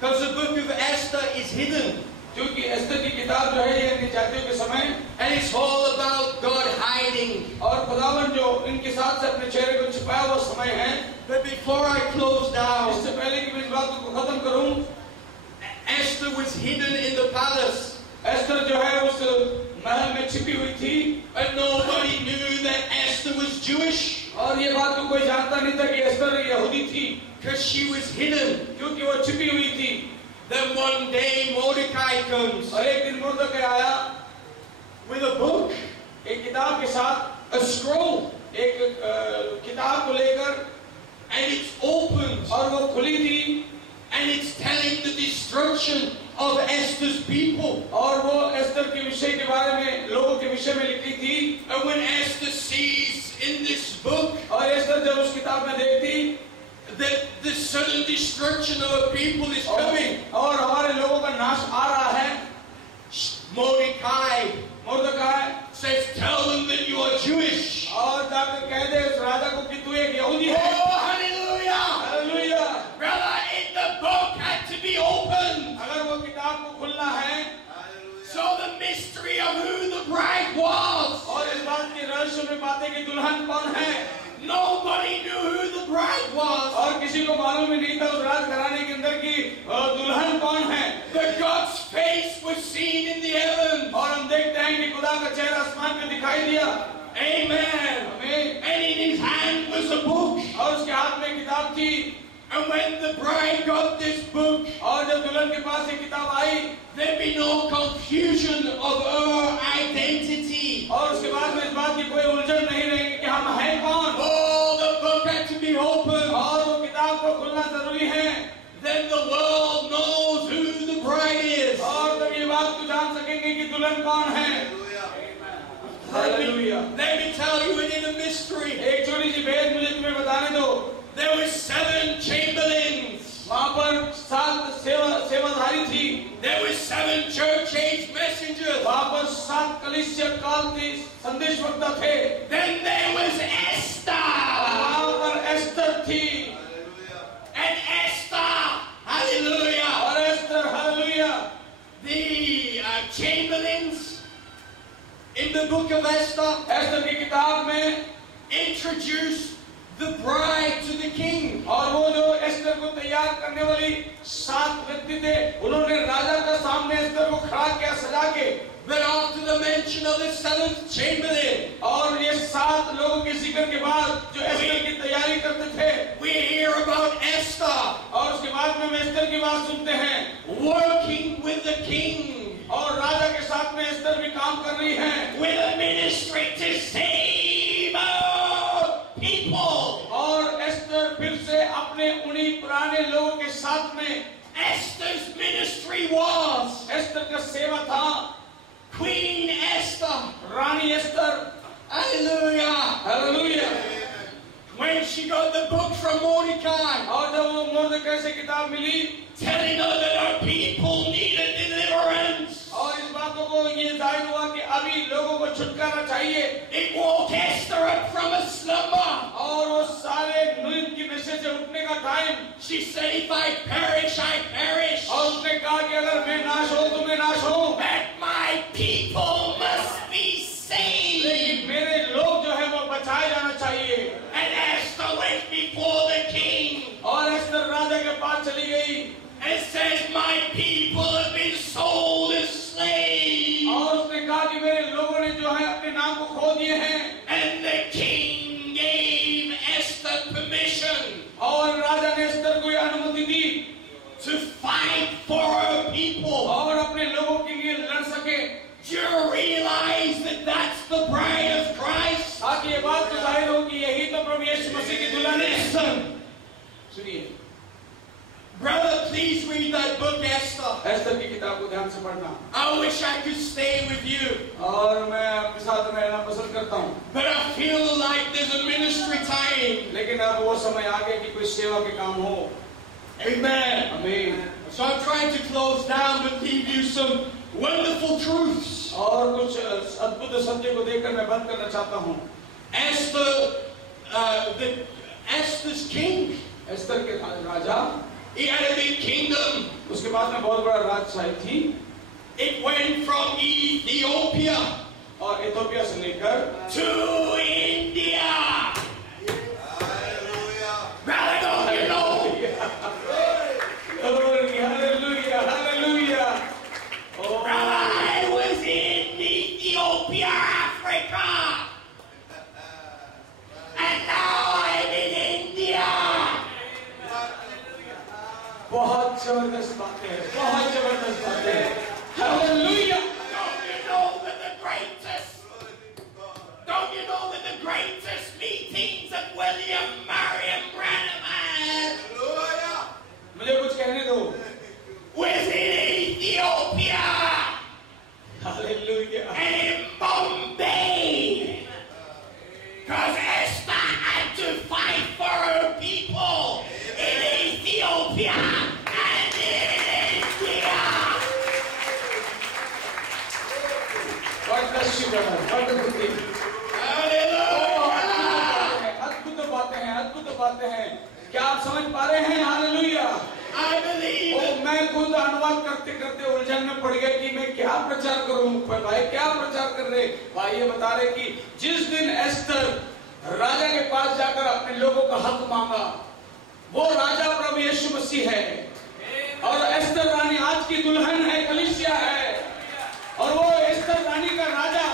Because the book of Esther is hidden. क्योंकि एस्तर की किताब जो है ये अन्य जातियों के समय, And it's all about God hiding. और खुदावन जो इनके साथ से अपने चेहरे को छिपाया हुआ समय है। But before I close down, इससे पहले कि मैं इस बात को खत्म करूं, Esther was hidden in the palace. Esther जो है उस महल में छिपी हुई थी, And nobody knew that Esther was Jewish. और ये बात को कोई जानता नहीं था कि एस्तर यहूदी थी, Because she was hidden. क्योंकि वो छिपी हुई थी। Then one day Mordecai comes और एक दिन मुर्दकै आया with a book, एक किताब के साथ, a scroll, एक किताब को लेकर, and it's opened. और वो खुली थी, And it's telling the destruction of Esther's people. और वो एस्तर के विषय के बारे में, लोगों के विषय में लिखी थी। And when Esther sees in this book और एस्तर जब उस किताब में देखती that the sudden destruction of a people is coming, और हमारे लोगों का नाश आ रहा है, Mordecai मुर्दकै says, tell them that you are Jewish. और जाकर कह दे उस राजा को कि तू एक यहूदी है। Oh, hallelujah! Hallelujah. Brother, the book had to be opened. अगर वो किताब को खुलना है, So the mystery of who the bride was. और इस बात की रहस्य में बातें कि दुल्हन कौन है, Nobody knew who the bride was. और किसी को मालूम ही नहीं था उस राजघराने के अंदर की दुल्हन कौन है। But God's face was seen in the heavens. और हम देखते हैं कि खुदा का चेहरा आसमान में दिखाई दिया। Amen. हमें, And in his hand was a book. और उसके हाथ में किताब थी। And when the bride got this book, और जब दुल्हन के पास ये किताब आई, there'd be no confusion of her identity. और उसके बाद में इस बात की कोई उलझन नहीं रहेगी कि हम हैं कौन। Oh, the book had to be opened. और वो किताब को खुलना जरूरी है। Then the world knows who the bride is. और तब ये बात को जान सकेंगे कि दुल्हन कौन है। Hallelujah. Let me tell you in a mystery. एक छोटी सी भेद मुझे तुम्हें बताने दो। There were 7 chamberlains. वहाँ पर 7 सेवाधारी थी। There were 7 church age messengers. वहाँ पर 7 कलीसिया काल के संदेशवक्ता थे। Then there was Esther. वहाँ पर एस्तर थी। And Esther, hallelujah. और Esther, hallelujah. The chamberlains in the book of Esther Esther की किताब में introduced the bride to the king. और वो जो एस्तर को तैयार करने वाली 7 व्यक्ति थे, उन्होंने राजा का सामने एस्तर को खड़ा किया सजा के। But after the mention of the 7th chamberlain, और ये 7 लोगों के जिक्र के बाद जो एस्तर की तैयारी करते थे, we hear about Esther और उसके बाद में हम एस्तर की बात सुनते हैं, working with the king, और राजा के साथ में एस्तर भी काम कर रही है, with a ministry to save people. और एस्तर फिर से अपने उन्हीं पुराने लोगों के साथ में, Esther's ministry was एस्तर का सेवा था, Queen Esther. Rani Esther, Hallelujah. Hallelujah. When she got the book from Mordecai, और जब वो मुर्दकै से किताब मिली, telling her that her people needed deliverance, और इस बातों को ये जाहिर हुआ कि अभी लोगों को छुटकारा चाहिए, it woke Esther up from a slumber. और वो सारे नींद की नशे से उठने का time, She said, if I perish, I perish. और उसने कहा कि अगर मैं नाश हो तो मैं नाश हो, But my people must be saved. लेकिन मेरे लोग जो है वो बचाए जाना चाहिए। And Esther went before the king और एस्तर राजा के पास चली गई and says, my people have been sold as slaves. और उसने कहा कि मेरे लोगों ने जो है अपने नाम को खो दिए हैं। And the king gave Esther permission और राजा ने एस्तर को ये अनुमति दी to fight for her people. और अपने लोगों के लिए लड़ सके। Do you realize that that's the bride of Christ? ताकि ये बात तो जाहिर हो कि यही तो प्रभु यीशु मसीह की दुल्हन है। Listen, सुनिए, brother, please read that book, Esther. Esther की किताब को ध्यान से पढ़ना। I wish I could stay with you, और मैं आपके साथ रहना पसंद करता हूँ, but I feel like there's a ministry time. लेकिन अब वो समय आ गया कि कोई सेवा के काम हो। Amen. आमीन। So I'm trying to close down but leave you some wonderful truths. और कुछ अद्भुत सत्य को देखकर मैं बंद करना चाहता हूँ। Esther's king, एस्तर के राजा, he had a big kingdom. उसके बाद में बहुत बड़ा राजशाही थी। It went from Ethiopia और इथियोपिया से लेकर to India. Brother, don't you know? Hallelujah, hallelujah. Oh, I was in Ethiopia, Africa. And now I'm in India. बहुत जबरदस्त बातें हैं, बहुत जबरदस्त बातें हैं। Hallelujah. Don't you know that the greatest meetings that William Marion Branham had मुझे कुछ कहने दो। was in Ethiopia Hallelujah. and in Bombay? Because Esther had to fight for her people in Ethiopia and in India. God bless you, brother. Wonderful thing. अद्भुत बातें हैं, अद्भुत बातें हैं। क्या आप समझ पा रहे हैं? हालेलुया। I believe मैं खुद अनुवाद करते करते उलझन में पड़ गया कि मैं क्या प्रचार करूं। भाई क्या प्रचार कर रहे भाई? ये बता रहे कि जिस दिन एस्तर राजा के पास जाकर अपने लोगों का हक मांगा, वो राजा प्रभु यीशु मसीह है और एस्तर रानी आज की दुल्हन है, कलीसिया है। और वो एस्तर रानी का राजा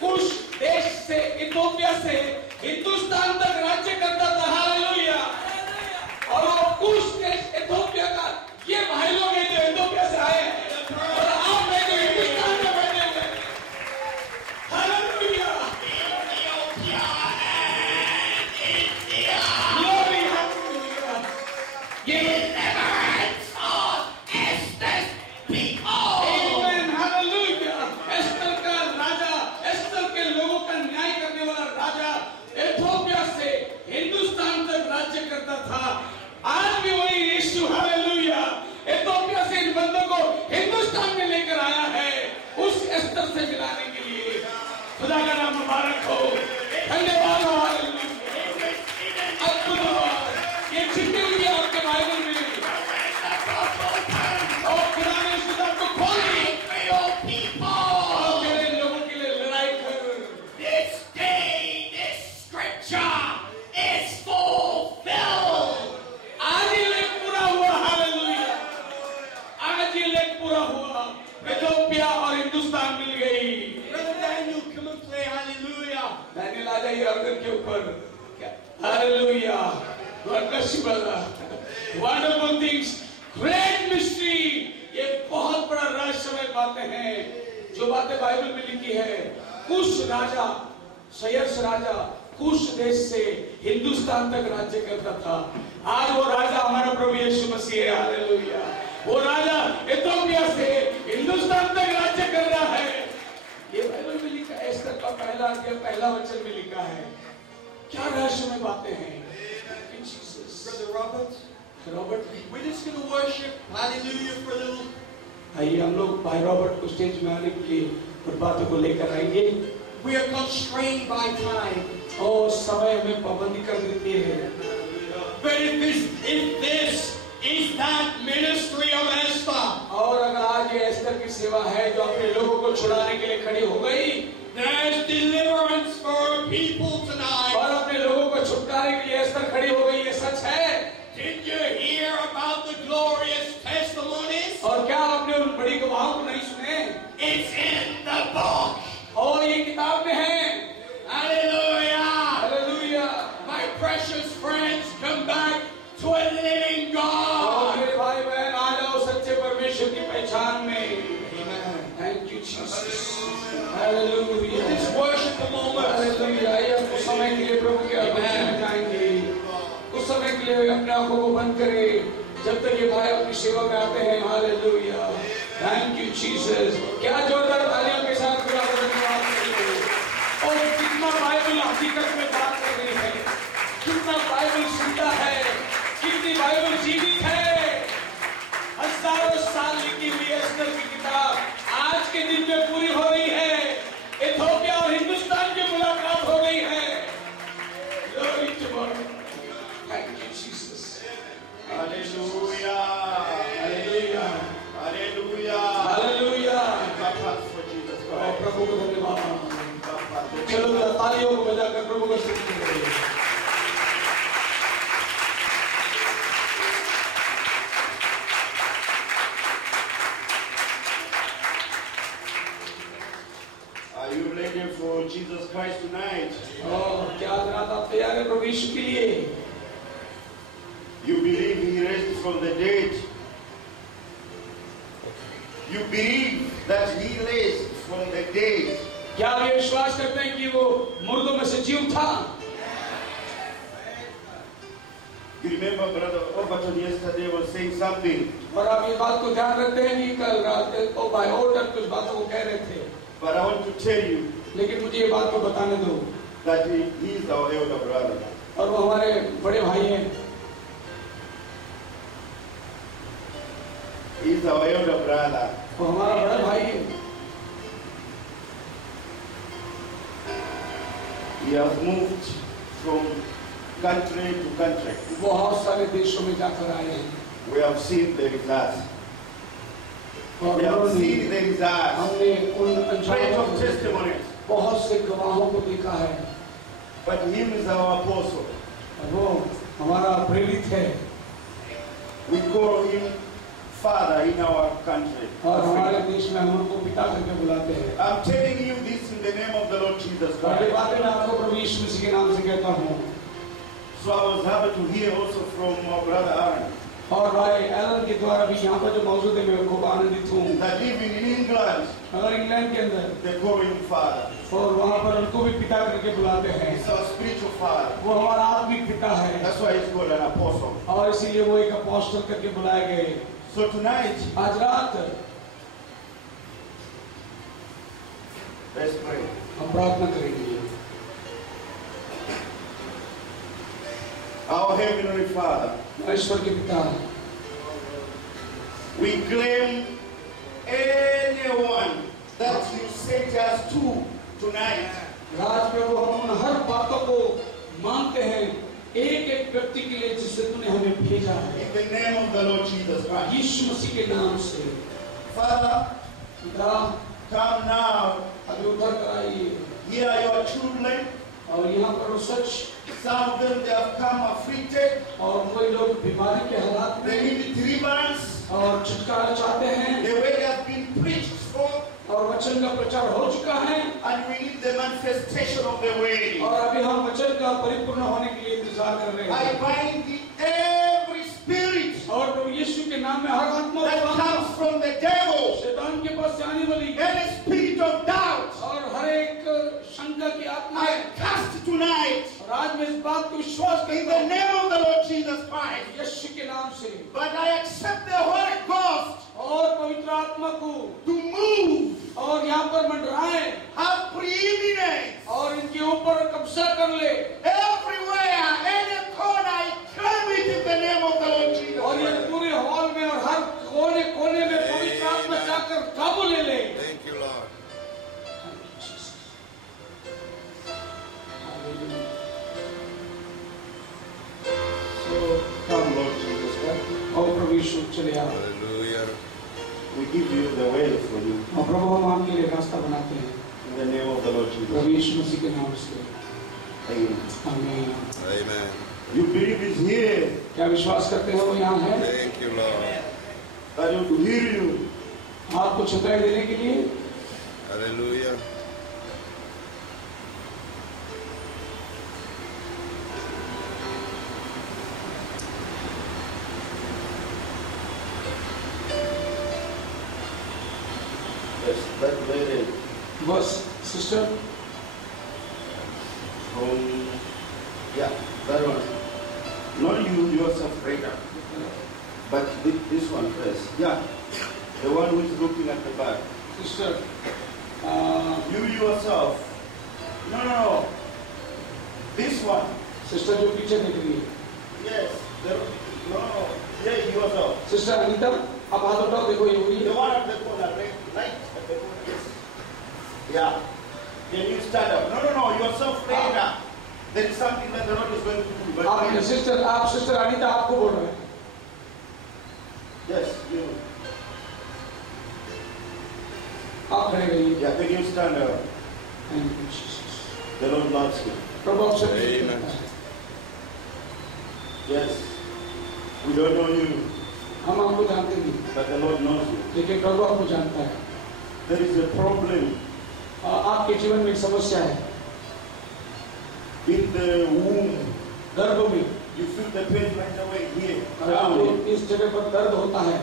कुश देश से, इथियोपिया से हिंदुस्तान तक राज्य करता था। हालेलुया। और वो कुश देश इथियोपिया का ये भाई लोग हैं जो इथियोपिया से आए हैं और आप मैं जो हिंदुस्तान में बैठे हैं। Hallelujah. Ethiopia and India. Glory, hallelujah. Deliverance of Esther's people. Amen, hallelujah. Esther का राजा, एस्तर के लोगों का न्याय करने वाला राजा इथियोपिया से हिंदुस्तान तक राज्य करता था। आज भी वही यीशु, हालेलुया, इथियोपिया से इन बंदों को हिंदुस्तान में लेकर आया है उस एस्तर से मिलाने के लिए। खुदा का नाम मुबारक हो, धन्यवाद हो। हालेलुया। अद्भुत बात। ये चिट्ठी हुई है आपके बाइबल में और खुदा ने इस किताब को खोल दी। और मेरे लोगों के लिए लड़ाई कर। This day, this scripture is fulfilled. आज ये लेख पूरा हुआ। हालेलुया। आज ये लेख पूरा हुआ। इथियोपिया और हिंदुस्तान मिल गई। Brother Daniel, come and play hallelujah. Daniel आ जाइए ऑर्गन के ऊपर। Hallelujah. God bless you, brother. Wonderful things, great mystery. ये बहुत बड़ा रहस्यमय बातें हैं जो बातें बाइबल में लिखी है। कुश राजा, सयर्स राजा कुश देश से हिंदुस्तान तक राज्य करता था। आज वो राजा हमारा प्रभु यीशु मसीह है। हालेलुया। वो राजा इथियोपिया से हिंदुस्तान तक राज्य कर रहा है। ये बाइबल में लिखा है, एस्तर का पहला अध्याय पहला वचन में लिखा है। क्या रहस्यमय बातें हैं। Brother Robert, Robert, we're just going to worship hallelujah for a little. आइए हम लोग भाई रॉबर्ट को स्टेज में आने के लिए और बातों को लेकर आएंगे। We are constrained by time. और समय हमें पाबंदी कर देती है। But if this is that ministry of Esther, और अगर आज ये एस्तर की सेवा है जो अपने लोगों को छुड़ाने के लिए खड़ी हो गई, there's deliverance for people tonight. और अपने लोगों को छुटकारे के लिए एस्तर खड़ी हो गई, ये सच है। Did you hear about the glorious testimonies? और क्या आपने उन बड़ी गवाहों को नहीं सुने? It's in the book. और ये किताब में है। Hallelujah. Hallelujah. My precious friends, come back to a living God. और मेरे भाई बहन आ जाओ सच्चे परमेश्वर की पहचान में। Amen. Thank you Jesus. Hallelujah. Let's worship a moment. Hallelujah. आइए हम कुछ समय के लिए प्रभु के आराधना में जाएंगे। कुछ समय के लिए अपने आंखों को बंद करें जब तक ये भाई अपनी सेवा में आते हैं। हालेलुया। Thank you Jesus. क्या जोरदार तालियों के साथ पूरा धन्यवाद करें। और कितना बाइबल हकीकत में बात कर रही है, कितना बाइबल जिंदा है, कितनी बाइबल जीवित है। हजारों साल लिखी हुई एस्तर की किताब आज के दिन में पूरी हो रही है। इथियोपिया और हिंदुस्तान की मुलाकात हो गई है। Glory to God. Thank you, Jesus. Hallelujah. Hallelujah. Christ tonight? और क्या आज रात आप तैयार हैं प्रभु यीशु के लिए? You believe He raised from the dead. You believe that He raised from the dead. क्या आप ये विश्वास करते हैं कि वो मुर्दों में से जी उठा? You remember Brother Overton yesterday was saying something. और आप ये बात को ध्यान रखते हैं कि कल रात को भाई ओटन कुछ बातों को कह रहे थे। But I want to tell you लेकिन मुझे ये बात को बताने दो that he is our elder brother. और वो हमारे बड़े भाई हैं। He is our elder brother. वो हमारा बड़ा भाई है। He has moved from country to country. बहुत सारे देशों में जाकर आए हैं। We have seen the results. और We have seen the results. हमने उन Plenty अनजानों of testimonies. बहुत से गवाहों को देखा है। But him is our apostle. वो हमारा प्रेरित है We call him Father in our country. और हमारे देश में हम उनको पिता करके बुलाते हैं। I'm telling you this in the name of the Lord Jesus और ये Christ. बातें मैं आपको प्रभु यीशु मसीह के नाम से कहता हूँ। So I was happy to hear also from our brother Aaron और भाई एलन के द्वारा भी यहाँ पर जो मौजूद है मैं खूब आनंदित हूँ। that even in England अगर इंग्लैंड के अंदर they call him Father. और वहाँ पर उनको भी पिता करके बुलाते हैं। He's our spiritual father. वो हमारा आत्मिक पिता है That's why he's called an apostle. और इसीलिए वो एक अपोस्टल करके बुलाए गए। So tonight, आज रात let's pray. हम प्रार्थना करेंगे। Our Heavenly Father, ईश्वर के पिता, we claim anyone that you sent us to tonight. राज प्रभु हम उन हर बातों को मानते हैं एक एक व्यक्ति के लिए जिससे तूने हमें भेजा है In the name of the Lord Jesus Christ. यीशु मसीह के नाम से। Father, पिता come now. अभी उतर कर आइए Here are your children. और यहाँ पर सच Some of them they have come afflicted. और कोई लोग बीमारी के हालात They में need deliverance. और छुटकारा चाहते हैं The way they have been preached for, और वचन का प्रचार हो चुका है and we need the manifestation of the way. और अभी हम वचन का परिपूर्ण होने के लिए इंतजार कर रहे I हैं bind every spirit और प्रभु यीशु के नाम में हर आत्मा that को comes from the devil, शैतान के पास जाने वाली any spirit of doubt, और हर एक शंका की आत्मा I cast tonight और आज मैं इस बात को विश्वास in करता the हूँ name of the Lord Jesus Christ. यीशु के नाम से But I accept the Holy Ghost और पवित्र आत्मा को to move, और यहाँ पर मंडराए have preeminence और इनके ऊपर कब्जा कर ले everywhere, any corner. I claim it in the name of the Lord Jesus और ये Christ. पूरे हॉल में और हर कोने कोने में पवित्र आत्मा जाकर काबू ले ले। Thank you, Lord. So come, Lord Jesus Christ. और प्रभु यीशु चले आओ Hallelujah. We give you the way for you और प्रभु हम आपके लिए रास्ता बनाते हैं in the name of the Lord Jesus. प्रभु यीशु मसीह के नाम से Amen. आमीन। Amen. You believe is here. क्या विश्वास करते हो वो यहाँ है Thank you, Lord. I want to hear you. आपको छुटाई देने के लिए Hallelujah. Yes, that lady बस sister from, yeah, that one. Not you yourself, Rita, but this one first. Yeah, the one who is looking at the back. Sister You yourself. No. This one. Sister जो पीछे देख रही है Yes. No. Yeah, yourself. Sister Anita आप हाथ उठाओ देखो ये हुई The है one at the corner, right at the corner. Yes. Yeah. Can you stand up? No. Yourself, Rita. There is something that the Lord is going to do. But आप sister Anita आपको बोल रहे हैं yes, you. आप खड़े रहिए Yeah, can you stand up? Thank you, Jesus. The Lord loves you. प्रभु आपसे Amen. Yes. We don't know you, हम आपको जानते नहीं but the Lord knows you. लेकिन प्रभु आपको जानता है There is a problem. आपके जीवन में एक समस्या है in the womb. गर्भ में You feel the pain right away here. आपको इस जगह पर दर्द होता है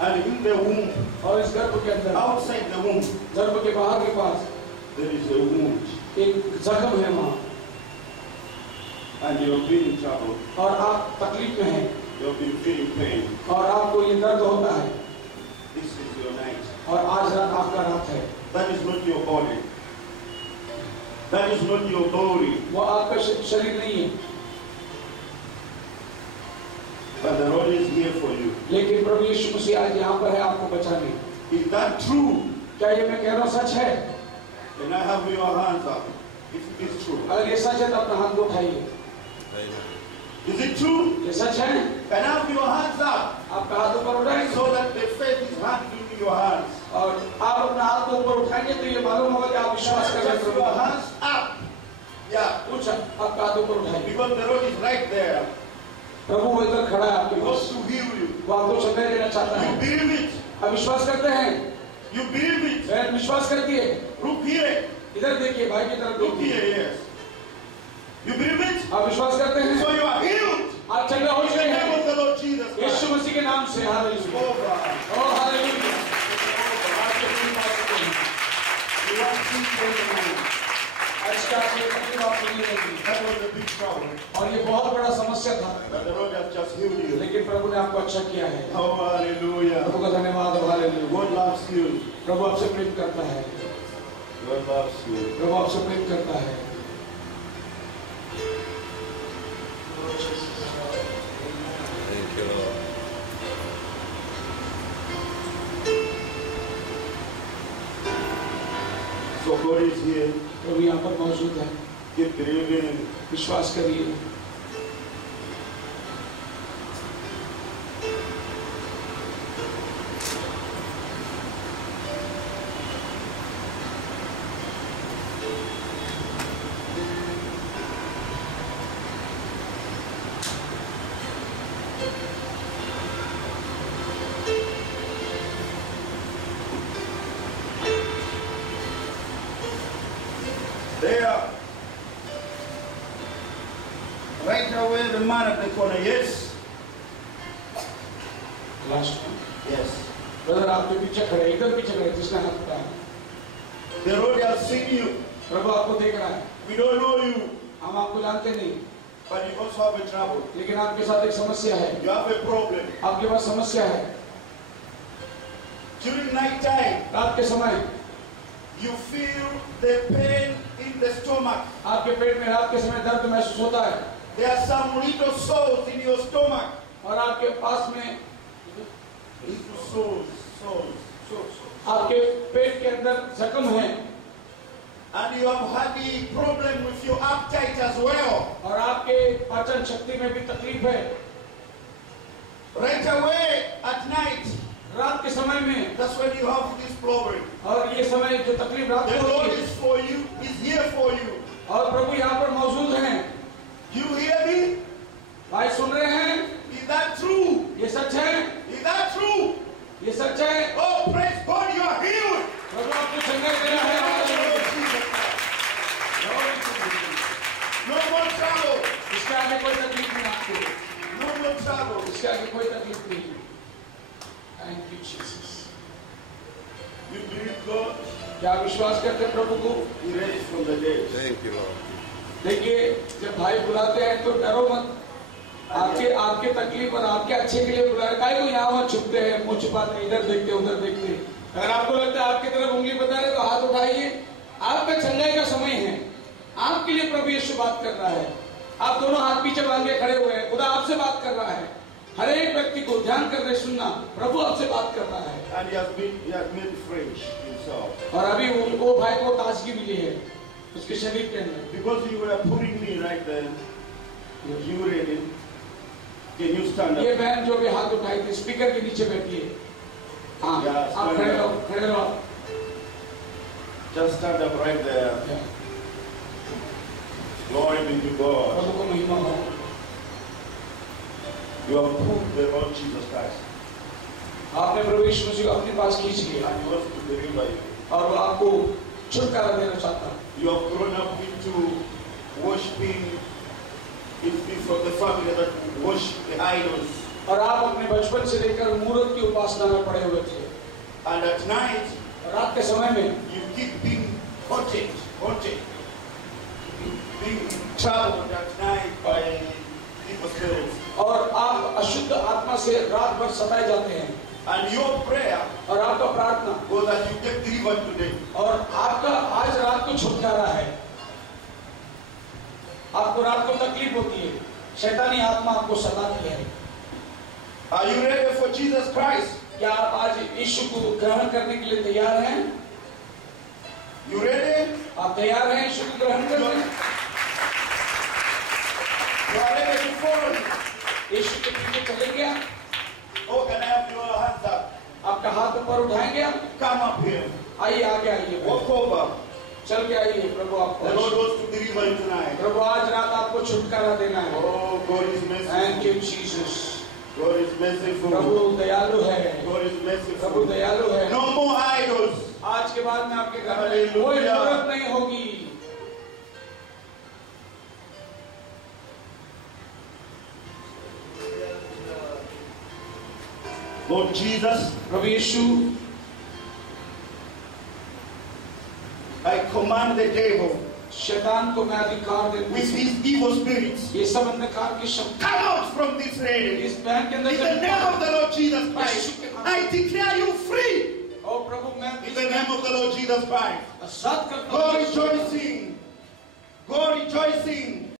And in the womb, और इस गर्भ के अंदर outside the womb, गर्भ के बाहर के पास there is a wound. एक जख्म है वहाँ And you've been in trouble. और आप तकलीफ में हैं You've been feeling pain. और आपको ये दर्द होता है This is your night. और आज रात आपका रात है। That is not your body. That is not your glory. वो आपका शरीर नहीं है But the Lord is here for you. लेकिन प्रभु यीशु मसीह आज यहाँ पर है आपको बचाने। Is that true? क्या ये मैं कह रहा हूँ सच है? Can I have your hands up? If it is true. अगर ये सच है तो अपना हाथ उठाइए। Is it true? ये सच है? Can I have your hands up? आपका हाथ ऊपर उठाएंगे So that the faith is handling your hands. और आप अपना हाथ को ऊपर उठाएंगे तो ये मालूम होगा कि आप विश्वास कर रहे Just your hands up. Yeah. कुछ आपका हाथ ऊपर उठाएंगे Because the Lord is right there. प्रभु वो इधर खड़ा है आपके He wants pass to heal you. वो आपको चंगाई देना चाहता You है। believe it. आप विश्वास करते हैं? You believe it. बहन विश्वास करती है? Look here. इधर देखिए भाई की तरफ Look देखिए। here, yes. You believe it? आप विश्वास करते हैं? So you are healed. आप चंगा हो In the चुके name हैं of the Lord Jesus Yeshu Christ. मसीह के नाम से। हालेलुया। Over. Oh hallelujah. आज के दिन बात करते हैं। You want to see the आज का ये तकलीफ आपको नहीं रहेगी। That was a big problem. और ये बहुत बड़ा समस्या था But the Lord has just healed you. लेकिन प्रभु ने आपको अच्छा किया है। Oh, hallelujah. प्रभु का धन्यवाद हो। हालेलुया। God loves you. प्रभु आपसे प्रेम करता है। God loves you. प्रभु आपसे प्रेम करता है। Thank you, Lord. So God is here. प्रभु यहाँ पर मौजूद है। Keep believing. विश्वास करिए। There. Right away, the man at the corner. Yes. Last Yes. Brother आपके पीछे खड़े, एकदम पीछे खड़े, जिसने हाथ उठाया। The Lord has seen you. प्रभु आपको देख रहा है। We don't know you, हम आपको जानते नहीं, but you also have a trouble. लेकिन आपके साथ एक समस्या है। You have a problem. आपके पास समस्या है। During night time, रात के समय you feel the pain in the stomach. आपके पेट में रात के समय दर्द महसूस होता है There are some little sores in your stomach. और आपके पास में Little sores. आपके पेट के अंदर जख्म है And you have had the problem with your appetite as well. और आपके पाचन शक्ति में भी तकलीफ है। Right away at night, रात के समय में that's when you have this problem. और ये समय जो तकलीफ रात The को Lord होती है is for you, is here for you. और प्रभु यहाँ पर मौजूद हैं। You hear me? भाई सुन रहे हैं? Is that true? ये सच है? Is that true? ये सच है? Oh, praise God, you are healed. प्रभु आपको चंगाई दे रहा है। No more trouble. इसके आगे कोई तकलीफ नहीं आपको। No more trouble. इसके आगे कोई तकलीफ नहीं। Thank you Jesus। You believe God? क्या आप विश्वास करते हैं प्रभु को? He raised from the dead. Thank you, Lord. देखिए जब भाई बुलाते हैं तो डरो मत। आपके तकलीफ और आपके अच्छे के लिए बुला रहे। काहे को यहाँ वहाँ छुपते हैं, मुंह छुपाते हैं, इधर देखते उधर देखते। अगर आपको लगता है आपकी तरफ उंगली बता रहे तो हाथ उठाइए। आपका चंगाई का समय है। आपके लिए प्रभु यीशु बात कर रहा है। आप दोनों हाथ पीछे बांध के खड़े हुए हैं। खुदा आपसे बात कर रहा है। हर एक व्यक्ति को ध्यान करके सुनना, प्रभु आपसे बात कर रहा है। And he has made fresh himself. और अभी उनको भाई को ताजगी मिली है उसके शरीर के अंदर। Because you were putting me right there. You ready? Can you stand ये up? बहन जो भी हाथ उठाई थी स्पीकर के नीचे बैठी है। हाँ आप खड़े रहो, खड़े रहो। Just stand up right there. Glory be to God. प्रभु को महिमा हो। You have proved the Lord Jesus Christ. आपने प्रभु यीशु मसीह को अपने पास खींच लिया And he wants to deliver you. और वो आपको छुटकारा देना चाहता है। You have grown up into worshiping, it's from the family that worship the idols. और आप अपने बचपन से लेकर मूर्त की उपासना में पड़े हुए थे। And at night, रात के समय में you keep being haunted, being troubled at night by evil spirits. और आप अशुद्ध आत्मा से रात भर सताए जाते हैं। And your prayer और आपका प्रार्थना was that you get delivered today. और आपका आज रात को छुटकारा है। आपको रात को तकलीफ होती है, शैतानी आत्मा आपको सताती है। Are you ready for Jesus Christ? क्या आप आज यीशु को ग्रहण करने के लिए तैयार हैं? You ready? आप तैयार हैं यीशु को ग्रहण करने? You are ready to follow him? यीशु के पीछे चले क्या? Oh, can I have your hands up? आपका हाथ ऊपर उठाएंगे आप? Come up here. आइए आगे आइए। Walk over. चल के आइए प्रभु आपको। The Lord wants to deliver you tonight. प्रभु आज रात आपको छुटकारा देना है। Oh, God is merciful. Thank you Jesus। God is merciful. प्रभु दयालु है। God is Prabhu merciful. दयालु है। No more idols. आज के बाद में आपके घर में Hallelujah. कोई जरूरत नहीं होगी। Lord Jesus, Prabhu Yeshu, I command the devil शैतान को मैं अधिकार देता with हूँ। his evil spirits, ये सब अंधकार की शक्ति come out from this lady. इस बहन के अंदर In से the name of the Lord Jesus Yeshu Christ, के नाम I declare you free. और प्रभु मैं In the name of the Lord Jesus Christ. आजाद करता Go हूँ। rejoicing. Go rejoicing.